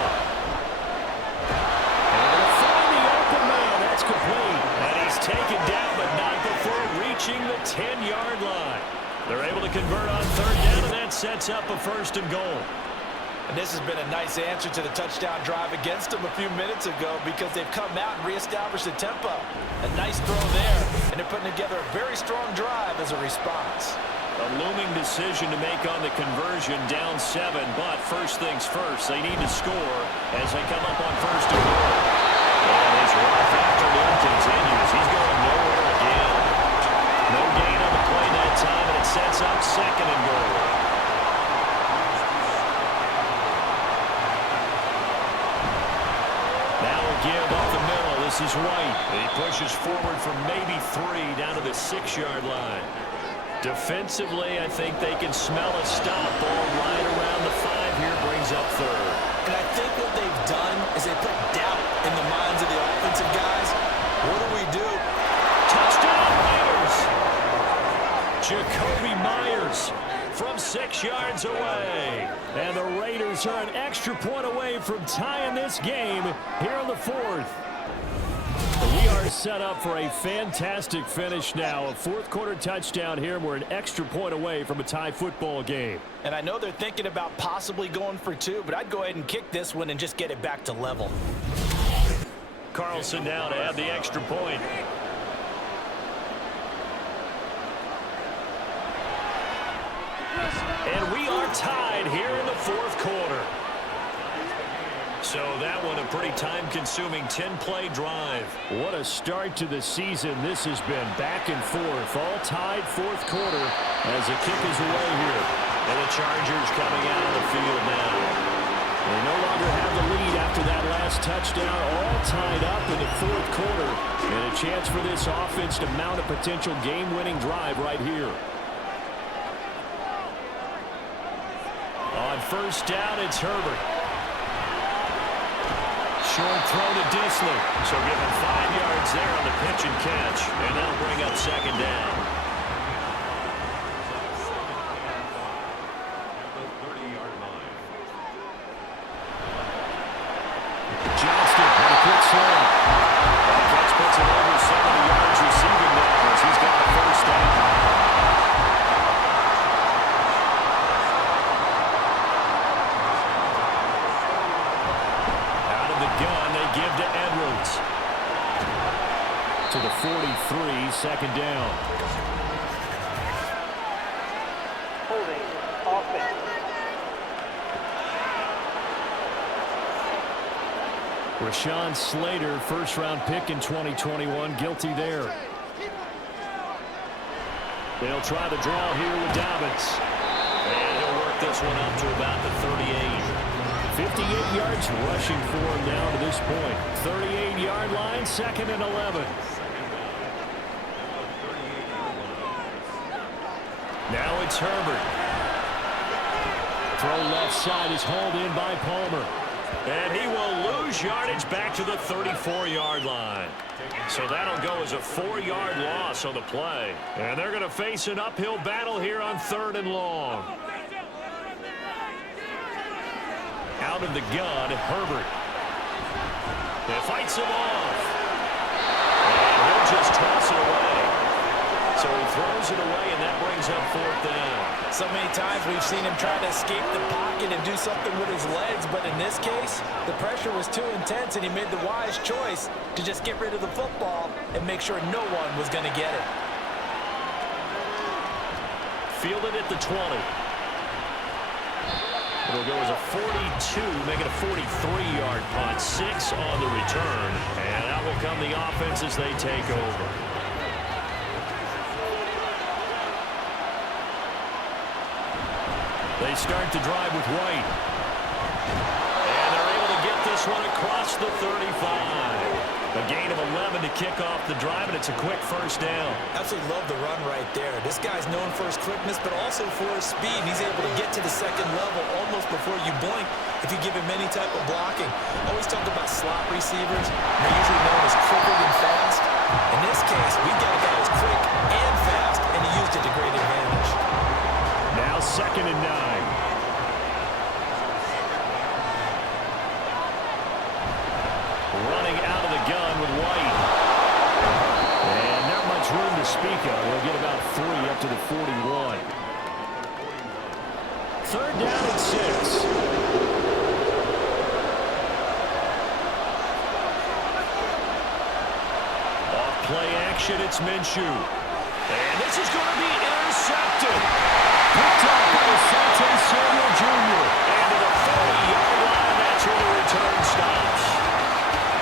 And they'll find the open man. That's complete. And he's taken down, but not before reaching the 10-yard line. They're able to convert on 3rd down, and that sets up a 1st and goal. And this has been a nice answer to the touchdown drive against them a few minutes ago because they've come out and reestablished the tempo. A nice throw there, and they're putting together a very strong drive as a response. A looming decision to make on the conversion, down 7, but first things first, they need to score as they come up on 1st and goal. And his rough afternoon continues. He's going nowhere again. No gain on the play that time, and it sets up 2nd and goal. Give up the middle. This is White. He pushes forward from maybe 3 down to the 6-yard line. Defensively, I think they can smell a stop. Ball right around the 5 here, brings up 3rd. And I think what they've done is they put doubt in the minds of the offensive guys. What do? Touchdown, Raiders! Jacoby Myers from 6 yards away. And the Raiders are an extra point away from tying this game here in the 4th. We are set up for a fantastic finish now. A 4th quarter touchdown here, and we're an extra point away from a tie football game. And I know they're thinking about possibly going for 2, but I'd go ahead and kick this one and just get it back to level. Carlson now to add the extra point. And we are tied here in the 4th quarter. So that one a pretty time-consuming 10-play drive. What a start to the season this has been. Back and forth, all tied 4th quarter as the kick is away here. And the Chargers coming out of the field now. They no longer have the lead after that last touchdown. All tied up in the 4th quarter. And a chance for this offense to mount a potential game-winning drive right here. On 1st down, it's Herbert. Short throw to Disley. So give him 5 yards there on the pitch and catch. And that'll bring up 2nd down. The 30-yard line. Johnston with a quick throw. That catch puts him over 70 yards receiving now as he's got the 1st down. Give to Edwards. To the 43, 2nd down. Holding offense. Rashawn Slater, 1st-round pick in 2021, guilty there. They'll try the draw here with Dobbins. And he'll work this one up to about the 38. 58 yards rushing for him down to this point. 38-yard line, 2nd and 11. Now it's Herbert. Throw left side is hauled in by Palmer. And he will lose yardage back to the 34-yard line. So that'll go as a 4-yard loss on the play. And they're going to face an uphill battle here on 3rd and long. Out of the gun, Herbert. It fights him off. And he'll just toss it away. So he throws it away, and that brings up 4th down. So many times we've seen him try to escape the pocket and do something with his legs, but in this case, the pressure was too intense, and he made the wise choice to just get rid of the football and make sure no one was going to get it. Fielded at the 20. It'll go as a 42, make it a 43-yard punt. 6 on the return, and out will come the offense as they take over. They start the drive with White. And they're able to get this one across the 35. A gain of 11 to kick off the drive, and it's a quick first down. Absolutely love the run right there. This guy's known for his quickness, but also for his speed. He's able to get to the second level almost before you blink if you give him any type of blocking. Always talk about slot receivers. They're usually known as quicker than fast. In this case, we got a guy who's quick and fast, and he used it to great advantage. Now 2nd and 9. Running out of the gun with White. And not much room to speak of. We'll get about 3 up to the 41. 3rd down and 6. Off play action, it's Minshew. And this is going to be intercepted. Picked up by Sante Samuel Jr. And to the 40-yard line, that's where the return stops.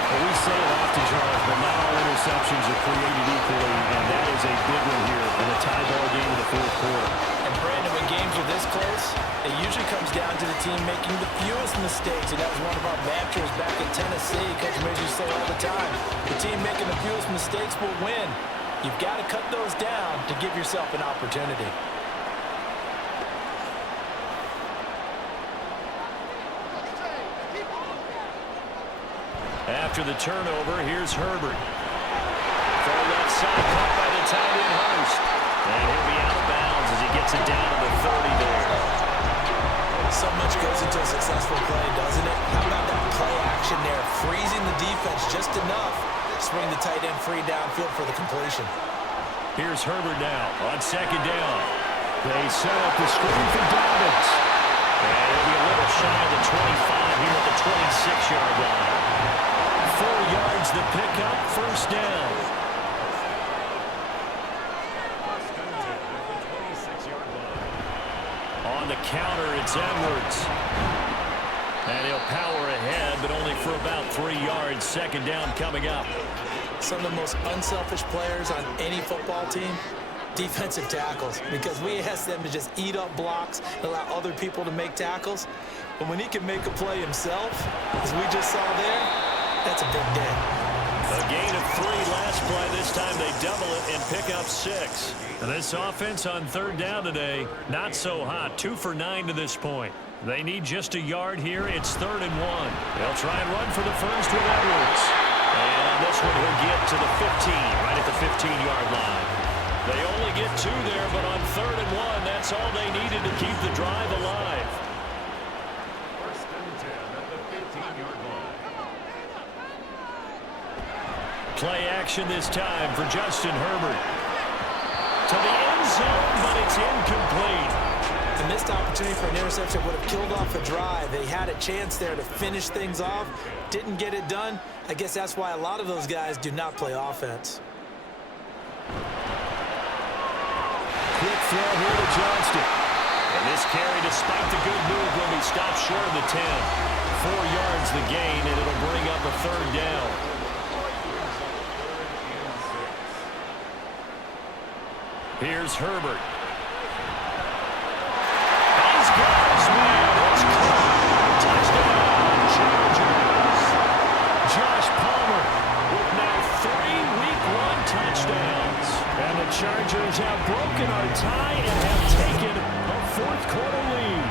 Well, we say it often, Charles, but not all interceptions are created equally, and that is a big one here in a tie ball game in the 4th quarter. And Brandon, when games are this close, it usually comes down to the team making the fewest mistakes, and that was one of our mantras back in Tennessee. Coach Major used to say all the time, the team making the fewest mistakes will win. You've got to cut those down to give yourself an opportunity. After the turnover, here's Herbert. Throw left side, caught by the tight end Hurst. And he'll be out of bounds as he gets it down to the 30 there. So much goes into a successful play, doesn't it? How about that play action there? Freezing the defense just enough to swing the tight end free downfield for the completion. Here's Herbert now on 2nd down. They set up the screen for Dobbins. And it'll be a little shy of the 25 here at the 26-yard line. 4 yards the pickup, 1st down. On the counter, it's Edwards. And he'll power ahead, but only for about 3 yards. 2nd down coming up. Some of the most unselfish players on any football team, defensive tackles, because we ask them to just eat up blocks, allow other people to make tackles. But when he can make a play himself, as we just saw there, that's a big day. A gain of 3 last play. This time they double it and pick up 6. And this offense on 3rd down today, not so hot. 2 for 9 to this point. They need just a yard here. It's 3rd and 1. They'll try and run for the first with Edwards. And on this one, he'll get to the 15, right at the 15-yard line. They only get 2 there, but on 3rd and 1, that's all they needed to keep the drive alive. 1st and 10 at the 15-yard line. Play action this time for Justin Herbert. To the end zone, but it's incomplete. The missed opportunity for an interception would have killed off a drive. They had a chance there to finish things off. Didn't get it done. I guess that's why a lot of those guys do not play offense. Quick throw here to Johnston. And this carry, despite the good move, will be stopped short of the 10. 4 yards the gain, and it'll bring up a 3rd down. Here's Herbert. He's got his man. It's caught. Touchdown, Chargers. Josh Palmer with now 3 Week 1 touchdowns. And the Chargers have broken our tie and have taken a fourth-quarter lead.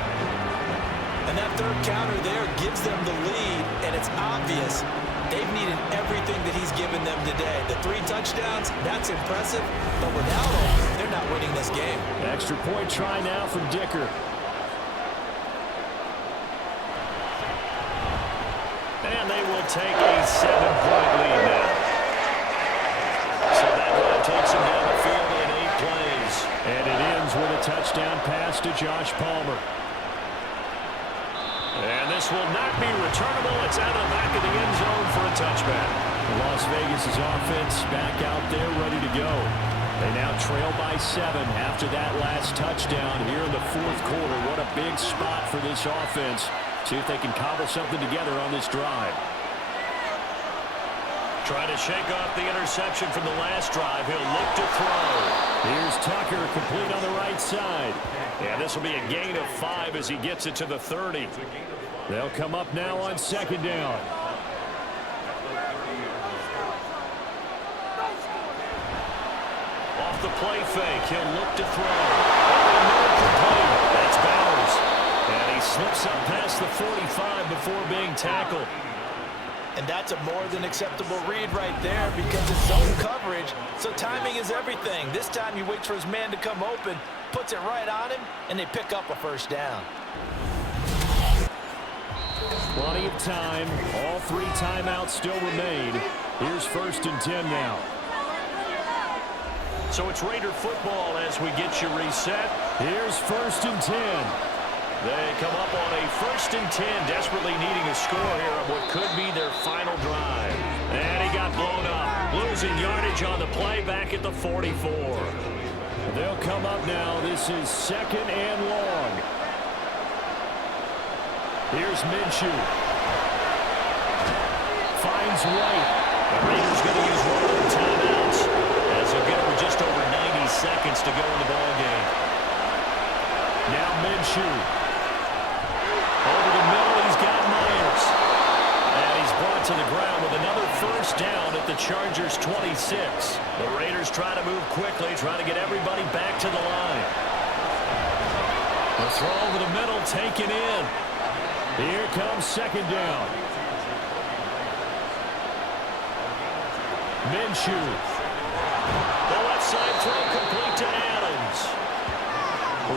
And that third counter there gives them the lead, and it's obvious they've needed everything that he's given them today. The 3 touchdowns, that's impressive, but without him, they're not winning this game. Extra point try now from Dicker. And they will take a 7-point lead now. So that drive takes them down the field in 8 plays. And it ends with a touchdown pass to Josh Palmer. And this will not be returnable. It's out of the back of the end zone for a touchback. Las Vegas' offense back out there ready to go. They now trail by 7 after that last touchdown here in the fourth quarter. What a big spot for this offense. See if they can cobble something together on this drive. Trying to shake off the interception from the last drive. He'll look to throw. Here's Tucker, complete on the right side. And this will be a gain of 5 as he gets it to the 30. They'll come up now on second down. Off the play fake, he'll look to throw. That's Bowers. And he slips up past the 45 before being tackled. And that's a more than acceptable read right there because it's zone coverage, so timing is everything. This time he waits for his man to come open, puts it right on him, and they pick up a first down. Plenty of time. All 3 timeouts still remain. Here's 1st and 10 now. So it's Raider football as we get you reset. Here's 1st and 10. They come up on a 1st and 10, desperately needing a score here on what could be their final drive. And he got blown up, losing yardage on the play back at the 44. They'll come up now. This is 2nd and long. Here's Minshew. Finds White. The Raiders going to use one of their timeouts as they'll get with just over 90 seconds to go in the ballgame. Now Minshew. Over the middle, he's got Myers. And he's brought to the ground with another first down at the Chargers' 26. The Raiders try to move quickly, trying to get everybody back to the line. The throw over the middle, taken in. Here comes second down. Minshew. The left side throw complete to Adams.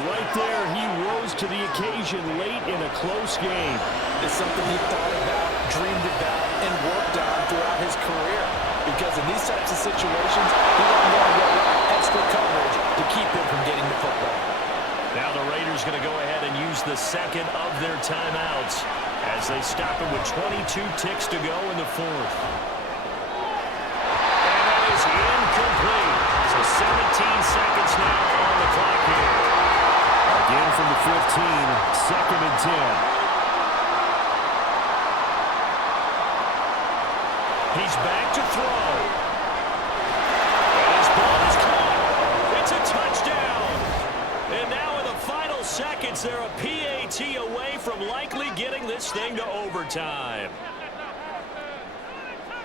Right there, he rose to the occasion late in a close game. It's something he thought about, dreamed about, and worked on throughout his career. Because in these types of situations, he wasn't going to go extra coverage to keep him from getting the football. Now the Raiders going to go ahead and use the second of their timeouts as they stop it with 22 ticks to go in the fourth. And that is incomplete. So 17 seconds now on the clock here. Again from the 15, 2nd and 10. He's back to throw. And his ball is caught. It's a touchdown. And now in the final seconds, they're a PAT away from likely getting this thing to overtime.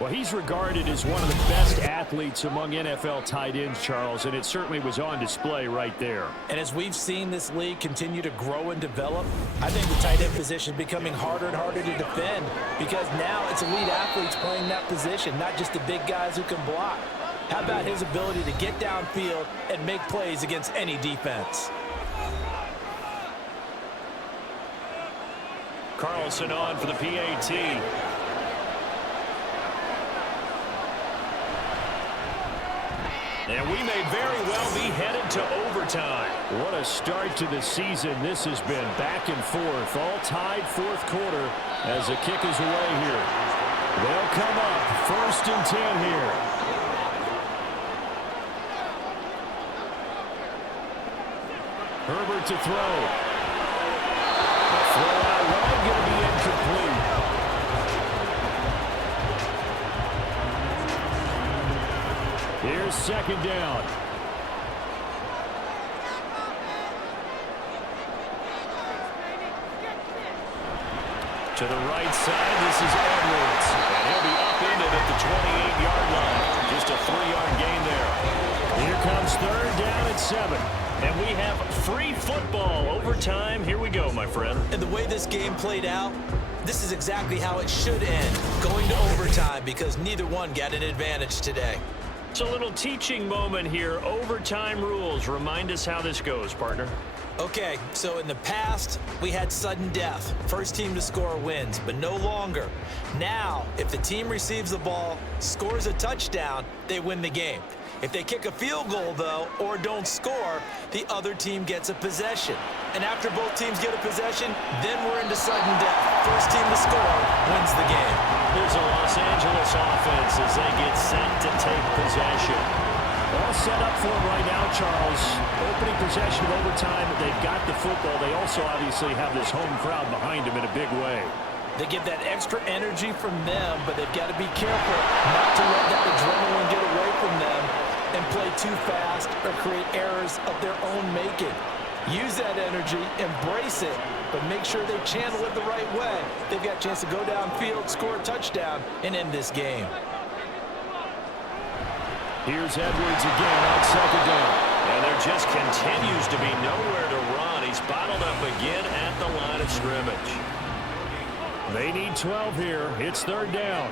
Well, he's regarded as one of the best athletes among NFL tight ends, Charles, and it certainly was on display right there. And as we've seen this league continue to grow and develop, I think the tight end position is becoming harder and harder to defend because now it's elite athletes playing that position, not just the big guys who can block. How about his ability to get downfield and make plays against any defense? Carlson on for the PAT. And we may very well be headed to overtime. What a start to the season this has been. Back and forth, all tied fourth quarter as the kick is away here. They'll come up 1st and 10 here. Herbert to throw. The throw out wide going to be incomplete. Here's second down. To the right side, this is Edwards. he'll be upended at the 28-yard line. Just a 3-yard gain there. Here comes third down at 7. And we have free football. Overtime. Here we go, my friend. And the way this game played out, this is exactly how it should end. Going to overtime because neither one got an advantage today. It's a little teaching moment here. Overtime rules. Remind us how this goes, partner. Okay, so in the past, we had sudden death. First team to score wins, but no longer. Now, if the team receives the ball, scores a touchdown, they win the game. If they kick a field goal, though, or don't score, the other team gets a possession. And after both teams get a possession, then we're into sudden death. First team to score wins the game. Here's a Los Angeles offense as they get set to take possession. All set up for them right now, Charles. Opening possession of overtime. They've got the football. They also obviously have this home crowd behind them in a big way. They get that extra energy from them, but they've got to be careful not to let that adrenaline get away from them and play too fast or create errors of their own making. Use that energy, embrace it, but make sure they channel it the right way. They've got a chance to go downfield, score a touchdown, and end this game. Here's Edwards again on second down. And there just continues to be nowhere to run. He's bottled up again at the line of scrimmage. They need 12 here. It's third down.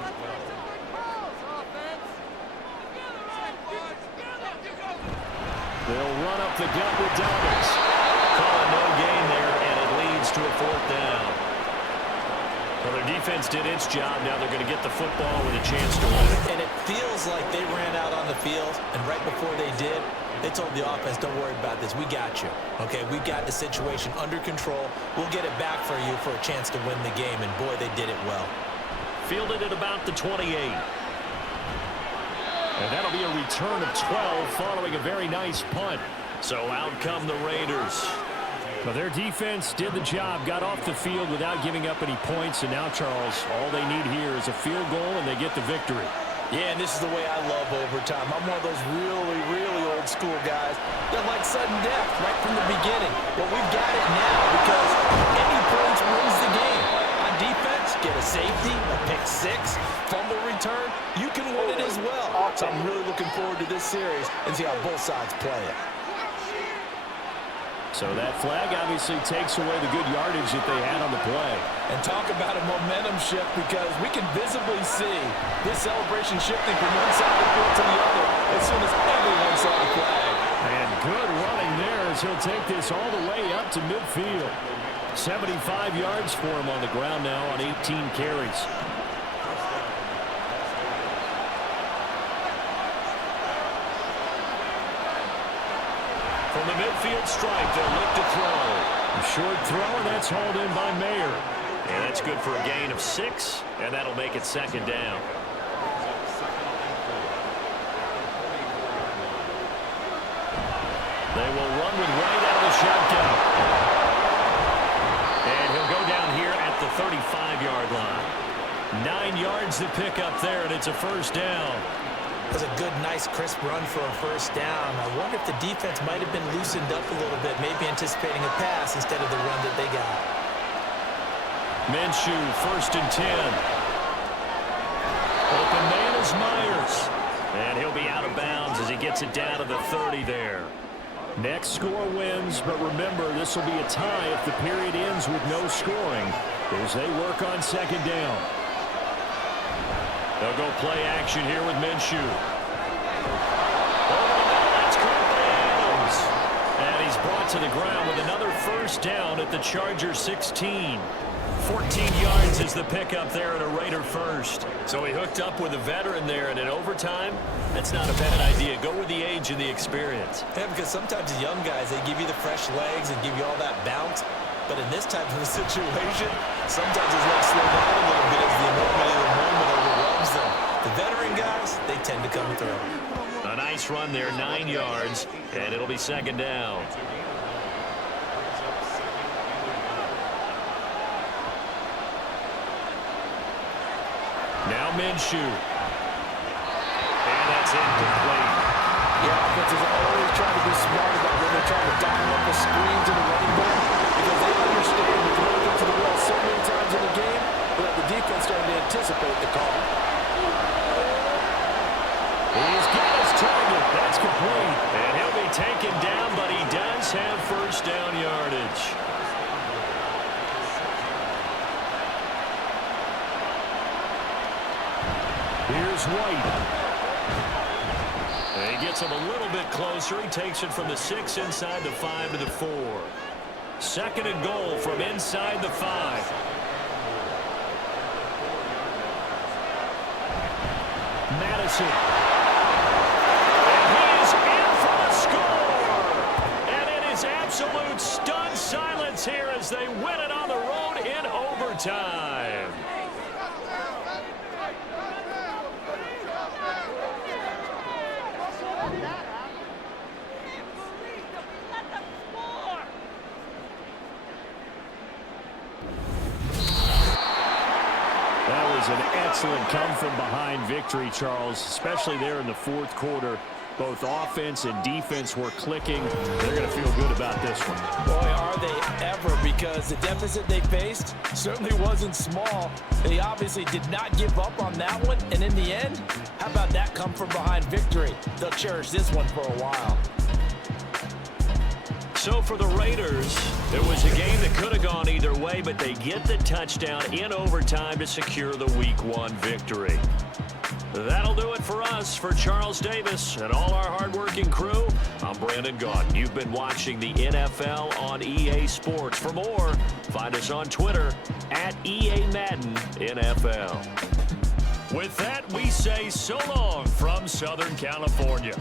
They'll run up the gut with Dobbins. Calling no gain there, and it leads to a fourth down. Well, their defense did its job. Now they're going to get the football with a chance to win it. And it feels like they ran out on the field, and right before they did, they told the offense, don't worry about this. We got you. Okay, we got the situation under control. We'll get it back for you for a chance to win the game, and boy, they did it well. Fielded at about the 28. And that'll be a return of 12 following a very nice punt. So out come the Raiders. Well, their defense did the job, got off the field without giving up any points, and now, Charles, all they need here is a field goal, and they get the victory. Yeah, and this is the way I love overtime. I'm one of those really, really old school guys that like sudden death right from the beginning. But we've got it now because any points wins the game. On defense, get a safety, a pick six, fumble return, you can win it as well. So I'm really looking forward to this series and see how both sides play it. So that flag obviously takes away the good yardage that they had on the play. And talk about a momentum shift because we can visibly see this celebration shifting from one side of the field to the other as soon as everyone saw the flag. And good running there as he'll take this all the way up to midfield. 75 yards for him on the ground now on 18 carries. From the midfield stripe, they'll look to throw. A short throw, and that's hauled in by Mayer. And that's good for a gain of 6, and that'll make it second down. They will run with right out of the shotgun. And he'll go down here at the 35-yard line. 9 yards to pick up there, and it's a first down. That was a good, nice, crisp run for a first down. I wonder if the defense might have been loosened up a little bit, maybe anticipating a pass instead of the run that they got. Minshew, 1st and 10. Open man is Myers. And he'll be out of bounds as he gets it down to the 30 there. Next score wins, but remember, this will be a tie if the period ends with no scoring as they work on second down. They'll go play action here with Minshew. Oh, that's caught by Adams. And he's brought to the ground with another first down at the Chargers 16. 14 yards is the pickup there and a Raider first. So he hooked up with a veteran there, and in overtime, that's not a bad idea. Go with the age and the experience. Yeah, because sometimes the young guys, they give you the fresh legs and give you all that bounce. But in this type of a situation, sometimes it's like slow down a little bit as the enormity of the moment overwhelms them. The veteran guys, they tend to come through. A nice run there, 9 yards, and it'll be second down. Now Minshew. And that's incomplete. Yeah, offenses are always trying to be smart about when they're trying to dial up the screens in the running back because they understand you can only get to the well so many times in the game, but the defense starting to anticipate the call. That's complete. And he'll be taken down, but he does have first down yardage. Here's White. And he gets him a little bit closer. He takes it from the 6 inside the 5 to the 4. Second and goal from inside the 5. Madison. And he is in for the score. And it is absolute stunned silence here as they win it on the road in overtime. That was an excellent come-from-behind victory, Charles, especially there in the fourth quarter. Both offense and defense were clicking. They're going to feel good about this one. Boy, are they ever, because the deficit they faced certainly wasn't small. They obviously did not give up on that one, and in the end, how about that come-from-behind victory? They'll cherish this one for a while. So for the Raiders, it was a game that could have gone either way, but they get the touchdown in overtime to secure the Week 1 victory. That'll do it for us. For Charles Davis and all our hardworking crew, I'm Brandon Gaudin. You've been watching the NFL on EA Sports. For more, find us on Twitter at EA Madden NFL. With that, we say so long from Southern California.